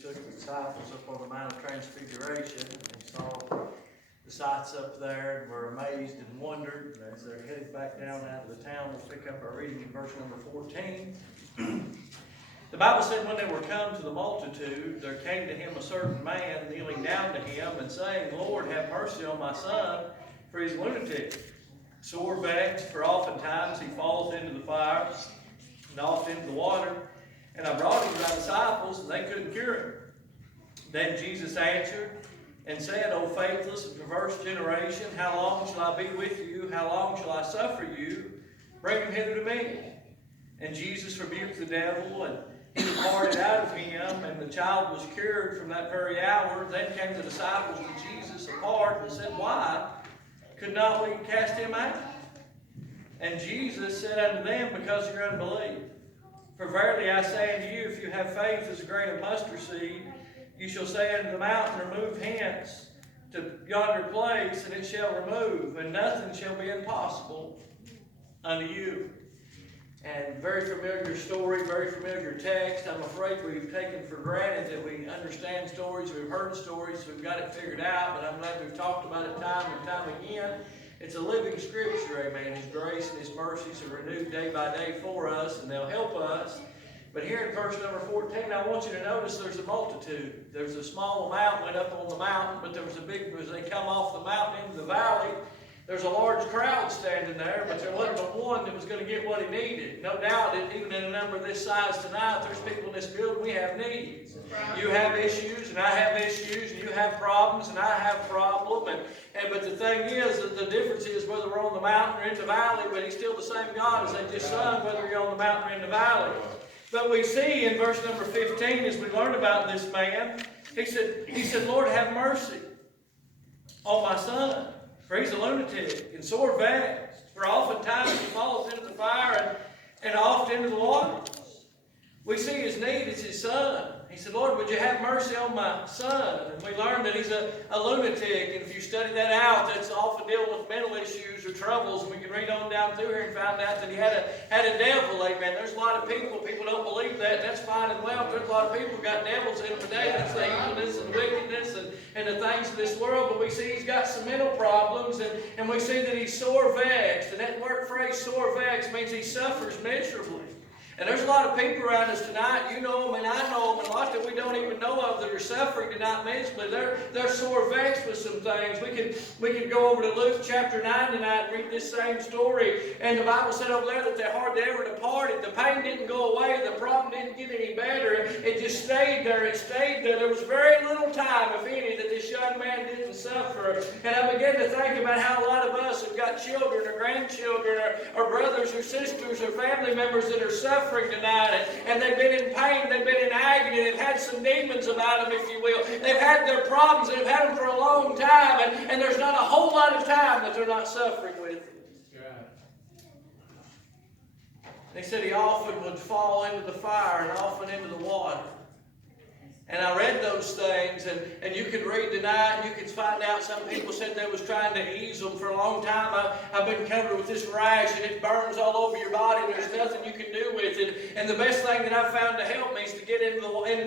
took the disciples up on the Mount of Transfiguration, and they saw the sights up there and were amazed and wondered. And as they're headed back down out of the town, we'll pick up our reading in verse number 14. The Bible said, when they were come to the multitude, there came to him a certain man, kneeling down to him, and saying, Lord, have mercy on my son, for he is lunatic, sore vexed, for oftentimes he falleth into the fire, and oft into the water. And I brought him to thy disciples, and they couldn't cure him. Then Jesus answered and said, O faithless and perverse generation, how long shall I be with you? How long shall I suffer you? Bring him hither to me. And Jesus rebuked the devil, and he departed out of him, and the child was cured from that very hour. Then came the disciples to Jesus apart and said, Why could not we cast him out? And Jesus said unto them, Because of your unbelief. For verily I say unto you, if you have faith as a grain of mustard seed, you shall say unto the mountain, Remove hence to yonder place, and it shall remove, and nothing shall be impossible unto you. And very familiar story, very familiar text. I'm afraid we've taken for granted that we understand stories, we've heard stories, we've got it figured out, but I'm glad we've talked about it time and time again. It's a living scripture, amen. His grace and His mercies are renewed day by day for us, and they'll help us. But here in verse number 14, I want you to notice there's a multitude. There's a small amount went up on the mountain, but there was a big, as they come off the mountain into the valley, there's a large crowd standing there, but there wasn't but one that was going to get what he needed. No doubt, even in a number this size tonight, there's people in this building, we have needs. You have issues, and I have issues, and you have problems, and I have problems. But the thing is, that the difference is whether we're on the mountain or in the valley, but He's still the same God as they just sung, whether you're on the mountain or in the valley. But we see in verse number 15, as we learn about this man, he said, Lord, have mercy on my son, for he's a lunatic and sore vexed. For oftentimes he falleth into the fire and oft into the water. We see his need is his son. He said, Lord, would you have mercy on my son? And we learned that he's a lunatic. And if you study that out, that's often dealing with mental issues or troubles. And we can read on down through here and find out that he had a devil, amen. There's a lot of people don't believe that, and that's fine and well. There's a lot of people who got devils in them today. That's the evilness and wickedness and the things of this world. But we see he's got some mental problems, and we see that he's sore vexed. And that word phrase, sore vexed, means he suffers miserably. And there's a lot of people around us tonight, you know them and I know them, and a lot that we don't even know of that are suffering tonight mentally. They're sore vexed with some things. We could go over to Luke chapter 9 tonight and read this same story. And the Bible said over there that they hardly ever departed. The pain didn't go away. The problem didn't get any better. It just stayed there. It stayed there. There was very little time, if any, that this young man didn't suffer. And I began to think about how a lot of us have got children or grandchildren or brothers or sisters or family members that are suffering tonight, and they've been in pain, they've been in agony, they've had some demons about them, if you will. They've had their problems, they've had them for a long time, and there's not a whole lot of time that they're not suffering with. They said he often would fall into the fire and often into the water. And I read those things, and you could read tonight, and you could find out some people said they was trying to ease them for a long time. I've been covered with this rash, and it burns all over your body, and there's nothing you can do with it. And the best thing that I've found to help me is to get into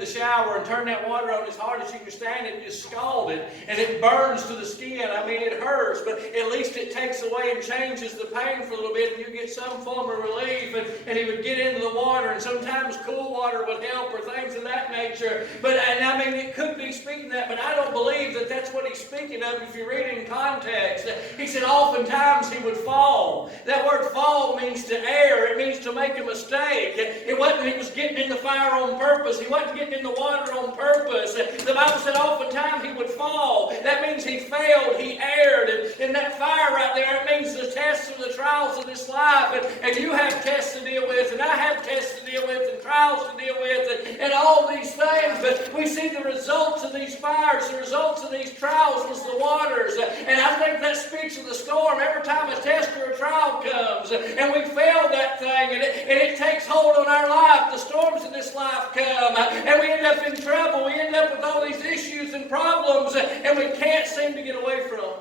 the shower and turn that water on as hard as you can stand it and just scald it. And it burns to the skin. I mean, it hurts, but at least it takes away and changes the pain for a little bit, and you get some form of relief. And he would get into the water, and sometimes cool water would help or things of that nature. And I mean, it could be speaking that, but I don't believe that that's what he's speaking of if you read it in context. He said oftentimes he would fall. That word fall means to err. It means to make a mistake. It wasn't he was getting in the fire on purpose. He wasn't getting in the water on purpose. The Bible said oftentimes he would fall. That means he failed. He erred. And that fire right there, it means the tests and the trials of this life. And you have tests to deal with, and I have tests to deal with, and trials to deal with, and all these things. But we see the results of these fires, the results of these trials was the waters. And I think that speaks of the storm. Every time a test or a trial comes and we fail that thing and it takes hold on our life, the storms of this life come and we end up in trouble. We end up with all these issues and problems and we can't seem to get away from them.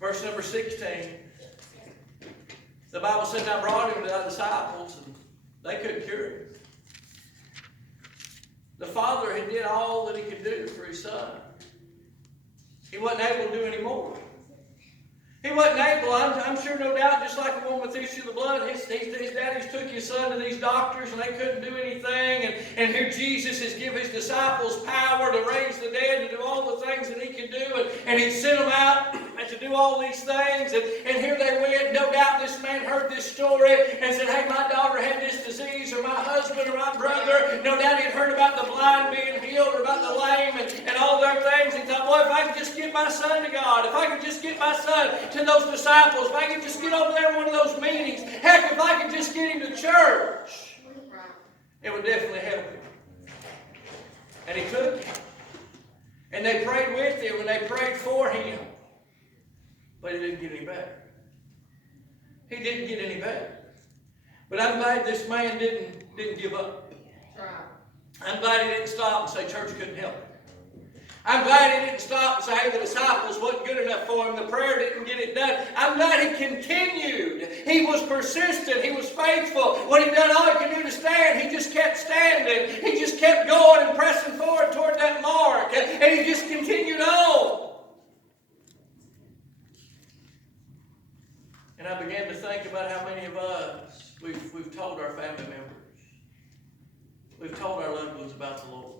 Verse number 16. The Bible said, I brought him to thy disciples and they couldn't cure him. The Father had did all that He could do for His Son. He wasn't able to do any more. He wasn't able, I'm sure, no doubt, just like the woman with the issue of the blood, his daddies took his son to these doctors and they couldn't do anything. And here Jesus has given His disciples power to raise the dead and do all the things that He can do. And He sent them out to do all these things. And here they went. No doubt this man heard this story and said, hey, my daughter had this disease, or my husband, or my brother. No doubt he had heard about the blind being healed, or about the lame and all their things. He thought, boy, if I could just get my son to God, if I could just get my son to those disciples, if I could just get over there in one of those meetings, heck, if I could just get him to church, it would definitely help him. And he took him. And they prayed with him and they prayed for him. But he didn't get any better. He didn't get any better. But I'm glad this man didn't give up. I'm glad he didn't stop and say church couldn't help him. I'm glad he didn't stop and say, hey, the disciples wasn't good enough for him. The prayer didn't get it done. I'm glad he continued. He was persistent. He was faithful. When he done all he could do to stand, he just kept standing. He just kept going and pressing forward toward that mark. And he just continued on. And I began to think about how many of us, we've told our family members, we've told our loved ones about the Lord.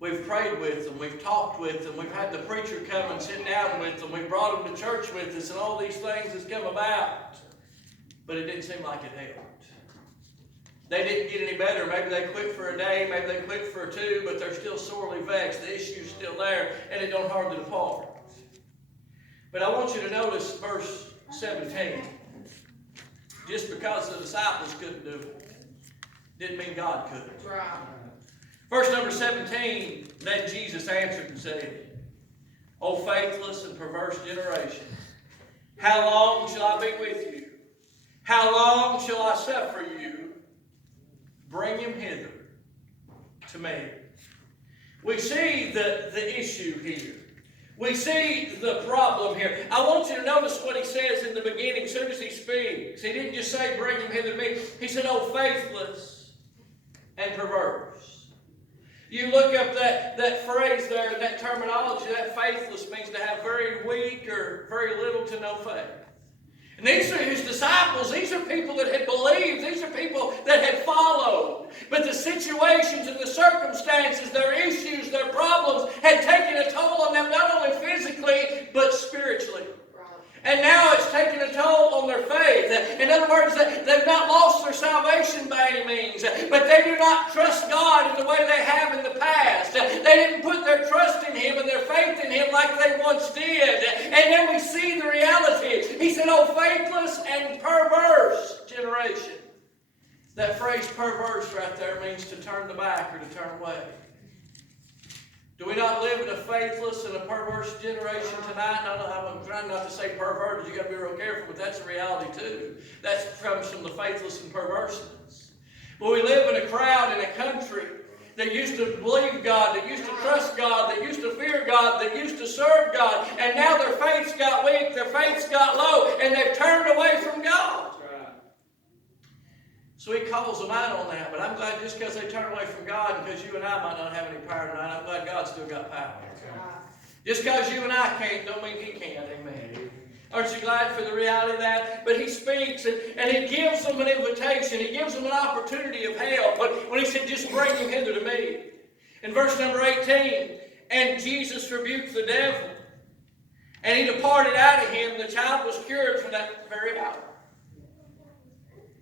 We've prayed with them, we've talked with them, we've had the preacher come and sit down with them, we've brought them to church with us, and all these things has come about. But it didn't seem like it helped. They didn't get any better. Maybe they quit for a day, maybe they quit for two, but they're still sorely vexed. The issue's still there, and it don't hardly depart. But I want you to notice verse 17. Just because the disciples couldn't do it, didn't mean God couldn't. Right. Verse number 17, then Jesus answered and said, O faithless and perverse generation, how long shall I be with you? How long shall I suffer you? Bring him hither to me. We see the issue here. We see the problem here. I want you to notice what he says in the beginning as soon as he speaks. He didn't just say, bring him hither to me. He said, O faithless and perverse. You look up that phrase there, that terminology, that faithless means to have very weak or very little to no faith. And these are his disciples. These are people that had believed. These are people that had followed. But the situations and the circumstances, their issues, their problems had taken a toll on them, not only physically, but spiritually. And now it's taken a toll on their faith. In other words, they've not lost their salvation by any means, but they do not trust God in the way they have in the past. They didn't put their trust in Him and their faith in Him like they once did. And then we see the reality. He said, "Oh, faithless and perverse generation." That phrase perverse right there means to turn the back or to turn away. Do we not live in a faithless and a perverse generation tonight? I'm trying not to say perverted. You've got to be real careful, but that's a reality too. That comes from the faithless and perverseness. But we live in a crowd in a country that used to believe God, that used to trust God, that used to fear God, that used to serve God, and now their faith's got weak, their faith's got low, and they've turned away from God. So he calls them out on that. But I'm glad just because they turn away from God and because you and I might not have any power tonight, I'm glad God's still got power. Just because you and I can't don't mean He can't. Amen. Aren't you glad for the reality of that? But He speaks and He gives them an invitation. He gives them an opportunity of help. But when He said, just bring him hither to me. In verse number 18, and Jesus rebuked the devil. And he departed out of him. The child was cured from that very hour.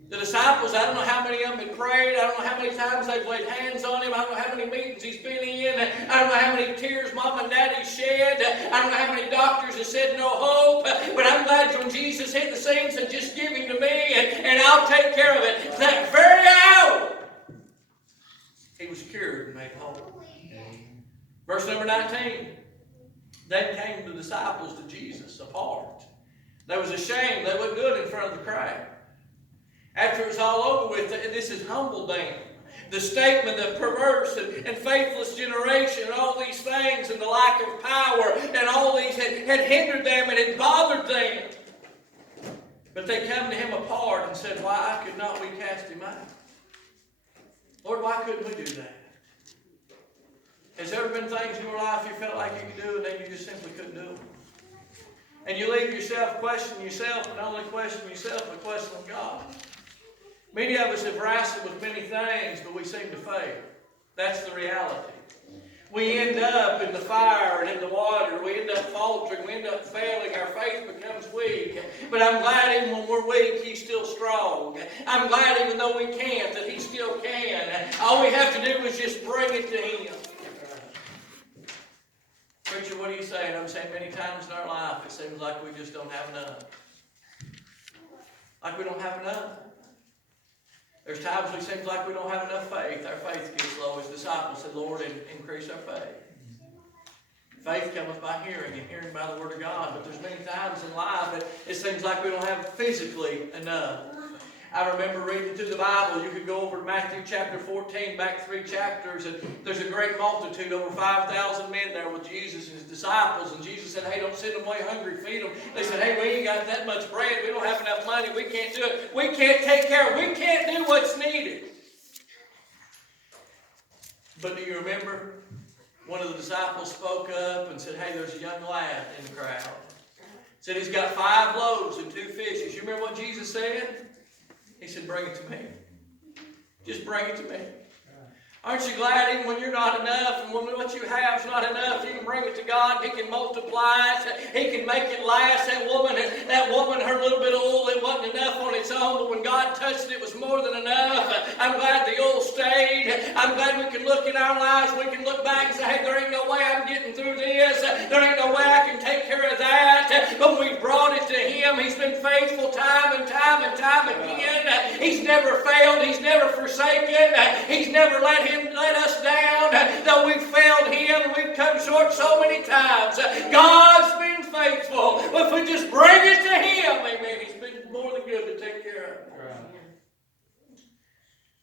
The disciples, I don't know how many of them had prayed. I don't know how many times they've laid hands on him. I don't know how many meetings he's been in. I don't know how many tears mom and daddy shed. I don't know how many doctors have said no hope. But I'm glad when Jesus hit the scene and said, just give him to me and I'll take care of it. That very hour, he was cured and made whole. Verse number 19. Then came the disciples to Jesus apart. They was ashamed. They wouldn't do it in front of the crowd. After it was all over with, this has humbled them. The statement of perverse and faithless generation and all these things and the lack of power and all these had hindered them and had bothered them. But they come to him apart and said, why could not we cast him out? Lord, why couldn't we do that? Has there ever been things in your life you felt like you could do and then you just simply couldn't do them? And you leave yourself questioning yourself, and not only questioning yourself, but questioning God. Many of us have wrestled with many things, but we seem to fail. That's the reality. We end up in the fire and in the water. We end up faltering. We end up failing. Our faith becomes weak. But I'm glad even when we're weak, He's still strong. I'm glad even though we can't, that He still can. All we have to do is just bring it to Him. Preacher, what are you saying? I'm saying many times in our life, it seems like we just don't have enough. Like we don't have enough. There's times it seems like we don't have enough faith. Our faith gets low. His disciples said, Lord, increase our faith. Faith cometh by hearing, and hearing by the Word of God. But there's many times in life that it seems like we don't have physically enough. I remember reading through the Bible. You could go over to Matthew chapter 14, back 3 chapters, and there's a great multitude, over 5,000 men there with Jesus and His disciples. And Jesus said, hey, don't send them away hungry, feed them. They said, hey, we ain't got that much bread. We don't have enough money. We can't do it. We can't take care of it. We can't do what's needed. But do you remember? One of the disciples spoke up and said, hey, there's a young lad in the crowd. Said he's got 5 loaves and 2 fishes. You remember what Jesus said? He said, bring it to me. Just bring it to me. Aren't you glad even when you're not enough and when what you have is not enough, you can bring it to God. He can multiply it. He can make it last. That woman, her little bit of oil, it wasn't enough on its own, but when God touched it, it was more than enough. I'm glad the oil stayed. I'm glad we can look in our lives. We can look back and say, hey, there ain't no way I'm getting through this. There ain't no way I can take care of that. But we brought it to Him. He's been faithful time and time and time again. He's never failed. He's never forsaken. He's never let us down. Though we've failed Him and we've come short so many times. God's been faithful. If we just bring it to Him, amen, He's been more than good to take care of it. Right.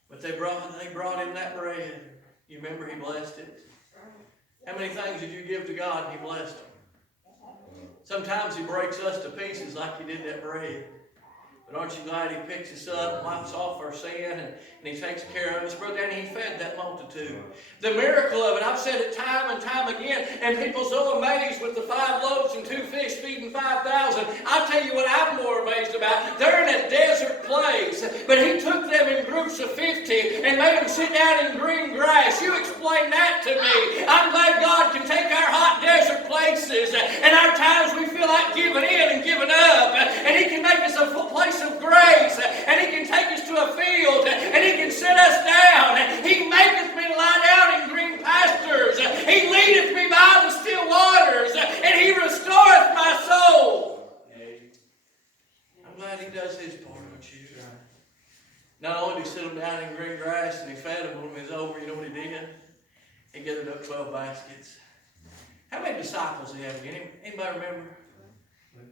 But they brought Him that bread. You remember He blessed it? How many things did you give to God and He blessed them? Sometimes He breaks us to pieces like He did that bread. But aren't you glad He picks us up, wipes off our sin, and He takes care of us? Brother Danny, He fed that multitude. The miracle of it, I've said it time and time again, and people so amazed with the 5 loaves and 2 fish feeding 5,000. I'll tell you what I'm more amazed about. They're in a desert place, but He took them in groups of 50 and made them sit down in green grass. You explain that to me. I'm glad God can take our hot desert places and our times we feel like giving in and giving up, and He can make us a full place of grace, and He can take us to a field, and He can sit us down. He maketh me lie down in green pastures. He leadeth me by the still waters, and He restoreth my soul. I'm glad He does His part, don't you? Not only did He sit them down in green grass and He fed them when it was over, you know what He did? He gathered up 12 baskets. How many disciples He had? Anybody remember?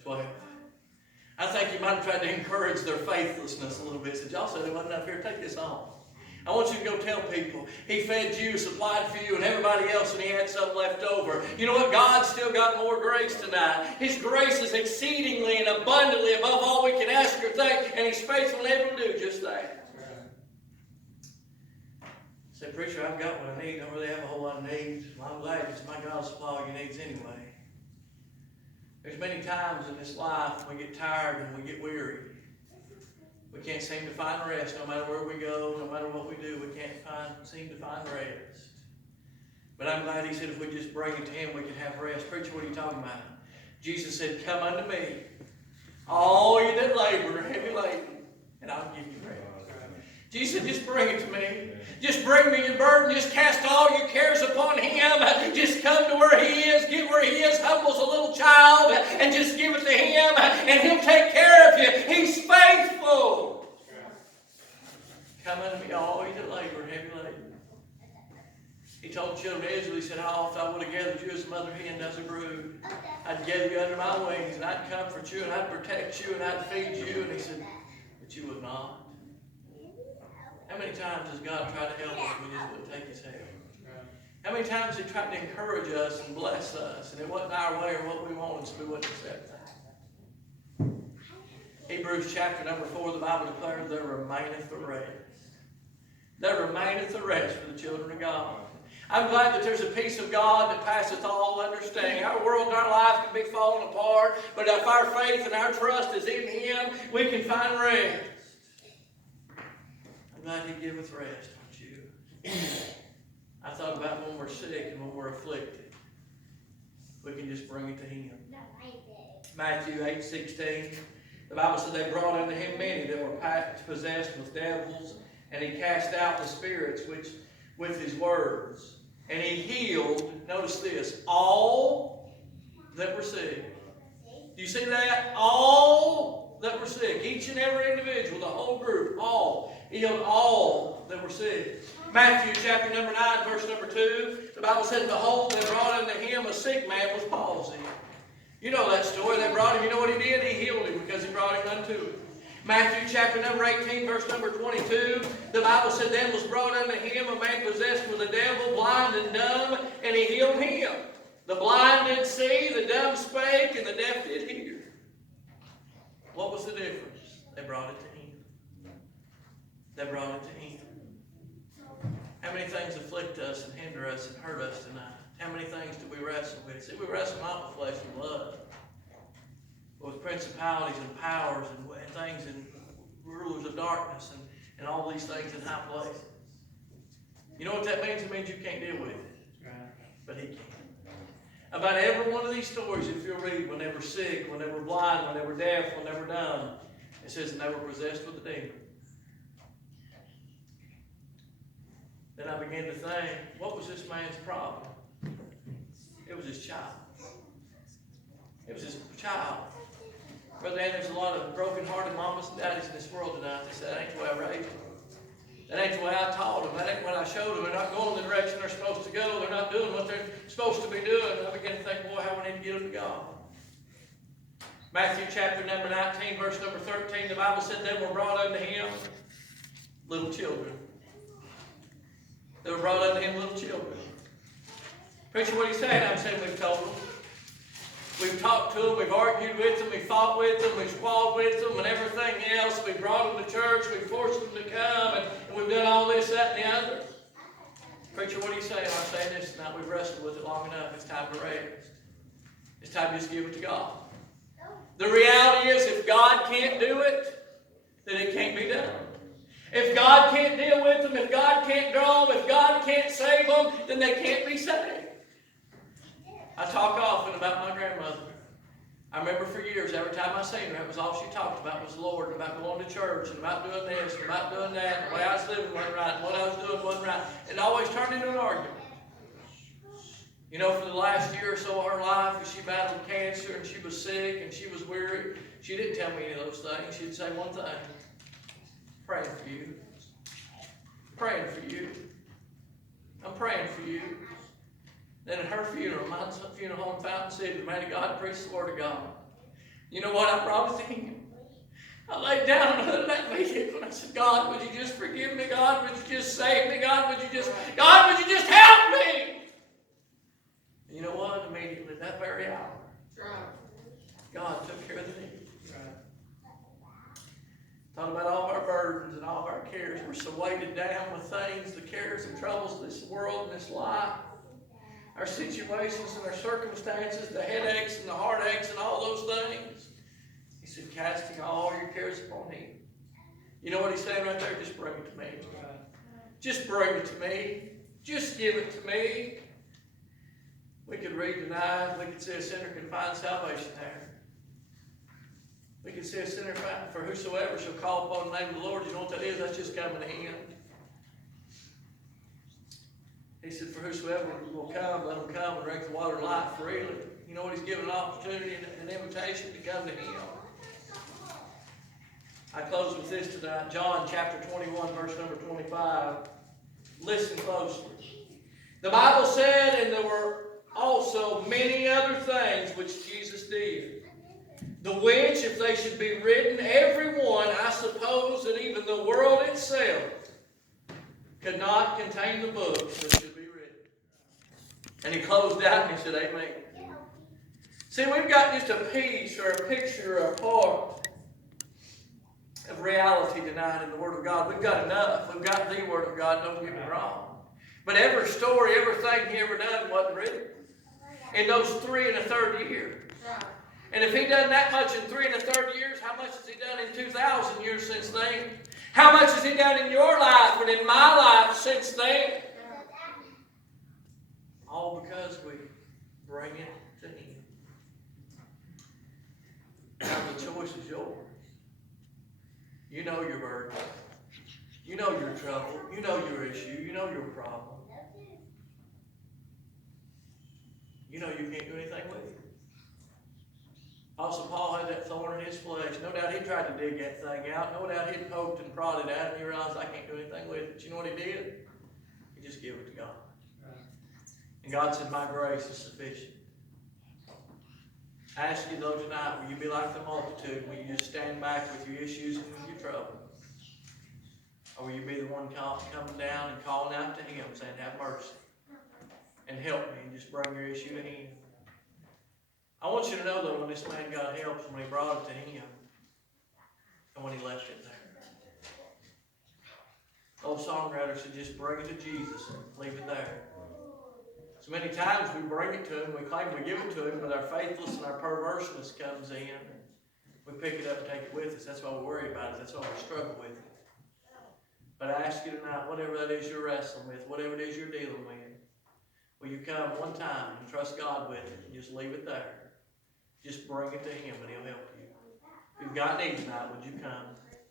12. I think He might have tried to encourage their faithlessness a little bit. Said, y'all said there wasn't enough here. Take this home. I want you to go tell people He fed you, supplied for you, and everybody else, and He had something left over. You know what? God's still got more grace tonight. His grace is exceedingly and abundantly above all we can ask or think, and He's faithful and able to do just that. Say, preacher, I've got what I need. I don't really have a whole lot of needs. Well, I'm glad because my God will supply all your needs anyway. There's many times in this life we get tired and we get weary. We can't seem to find rest no matter where we go, no matter what we do. We can't seem to find rest. But I'm glad He said if we just bring it to Him, we can have rest. Preacher, what are you talking about? Jesus said, come unto me, all you that labor and heavy laden, and I'll give you rest. Jesus said, just bring it to me. Just bring me your burden. Just cast all your cares upon Him. Just come to where He is. Get where He is. Humble as a little child. And just give it to Him. And He'll take care of you. He's faithful. Come unto me, all you that labor and heavy laden. He told the children of Israel, He said, how oft I would have gathered you as a mother hen does a brood. I'd gather you under my wings, and I'd comfort you, and I'd protect you, and I'd feed you. And He said, but you would not. How many times has God tried to help us and we just wouldn't take His help? How many times He tried to encourage us and bless us, and it wasn't our way or what we wanted, so we wouldn't accept that? Hebrews chapter number 4, the Bible declares, there remaineth the rest. There remaineth the rest for the children of God. I'm glad that there's a peace of God that passeth all understanding. Our world and our life can be falling apart, but if our faith and our trust is in Him, we can find rest. I'm glad He giveth rest, aren't you? I thought about when we're sick and when we're afflicted. We can just bring it to Him. Matthew 8:16. The Bible said they brought unto Him many that were possessed with devils, and He cast out the spirits which with His words. And He healed, notice this, all that were sick. Do you see that? All that were sick. Each and every individual, the whole group, all. He healed all that were sick. Matthew chapter number 9, verse number 2. The Bible said, behold, they brought unto Him a sick man with palsy. You know that story. They brought him. You know what He did? He healed him because He brought him unto Him. Matthew chapter number 18, verse number 22. The Bible said, then was brought unto Him a man possessed with a devil, blind and dumb, and He healed him. The blind did see, the dumb spake, and the deaf did hear. What was the difference? They brought it to Him. They brought it to Him. How many things afflict us and hinder us and hurt us tonight? How many things do we wrestle with? See, we wrestle not with flesh and blood, but with principalities and powers and things and rulers of darkness and all these things in high places. You know what that means? It means you can't deal with it. But He can. About every one of these stories, if you'll read, when they were sick, when they were blind, when they were deaf, when they were dumb, it says that they were possessed with a demon. Then I began to think, what was this man's problem? It was his child. It was his child. Brother Ann, there's a lot of broken-hearted mamas and daddies in this world tonight that say, that ain't the way I raised them. That ain't the way I taught them. That ain't what I showed them. They're not going the direction they're supposed to go. They're not doing what they're supposed to be doing. And I began to think, boy, how we need to get them to God. Matthew chapter number 19, verse number 13, the Bible said, they were brought unto Him little children. They were brought unto Him little children. Preacher, what are you saying? I'm saying we've told them. We've talked to them, we've argued with them, we've fought with them, we've squalled with them, and everything else. We've brought them to church, we've forced them to come, and we've done all this, that, and the other. Preacher, what are you saying? I'm saying this tonight. We've wrestled with it long enough. It's time to rest. It's time to just give it to God. The reality is, if God can't do it, then it can't be done. If God can't deal with them, if God can't draw them, if God can't save them, then they can't be saved. I talk often about my grandmother. I remember for years, every time I seen her, it was all she talked about was the Lord, and about going to church, and about doing this, and about doing that, and the way I was living wasn't right, and what I was doing wasn't right. It always turned into an argument. You know, for the last year or so of her life, as she battled cancer, and she was sick, and she was weary, she didn't tell me any of those things. She'd say one thing: praying for you. Praying for you. I'm praying for you. Then at her funeral, mine's a funeral home in Fountain City, the man of God preached the Word of God. You know what I promised Him? I laid down under that vehicle and I said, God, would you just forgive me? God, would you just save me? God, would you just help me? And you know what? Immediately, that very hour, God took care of the need. Thought about all of our burdens and all of our cares. We're so weighted down with things, the cares and troubles of this world and this life. Our situations and our circumstances, the headaches and the heartaches and all those things. He said, casting all your cares upon Him. You know what He's saying right there? Just bring it to me. Just bring it to me. Just give it to me. We could read tonight, we could say a sinner can find salvation there. We could say a sinner find, for whosoever shall call upon the name of the Lord. You know what that is? That's just coming to Him. He said, for whosoever will come, let them come and drink the water of life freely. You know what? He's given an opportunity and an invitation to come to Him. I close with this tonight. John chapter 21, verse number 25. Listen closely. The Bible said, and there were also many other things which Jesus did, the which, if they should be written, every one, I suppose that even the world itself could not contain the books that should be written. And he closed out and he said, amen. See, we've got just a piece or a picture or a part of reality tonight in the Word of God. We've got enough. We've got the Word of God, don't get me wrong. But every story, everything he ever done wasn't written in those 3 1/3 years. And if he done that much in 3 1/3 years, how much has he done in 2,000 years since then? How much has he done in your life and in my life since then? All because we bring it to him. Now the choice is yours. You know your burden. You know your trouble. You know your issue. You know your problem. You know you can't do anything with it. Apostle Paul had that thorn in his flesh. No doubt he tried to dig that thing out. No doubt he poked and prodded at it, and he realized, I can't do anything with it. But you know what he did? He just gave it to God. And God said, my grace is sufficient. I ask you though tonight, will you be like the multitude? Will you just stand back with your issues and with your trouble? Or will you be the one coming down and calling out to him, saying, have mercy and help me, and just bring your issue to him? I want you to know, though, when this man got help, when he brought it to him, and when he left it there. The old songwriter said, just bring it to Jesus and leave it there. So many times we bring it to him, we claim we give it to him, but our faithlessness and our perverseness comes in, and we pick it up and take it with us. That's why we worry about it. That's why we struggle with it. But I ask you tonight, whatever that is you're wrestling with, whatever it is you're dealing with, will you come one time and trust God with it and just leave it there? Just bring it to him and he'll help you. If you've got need tonight, would you come?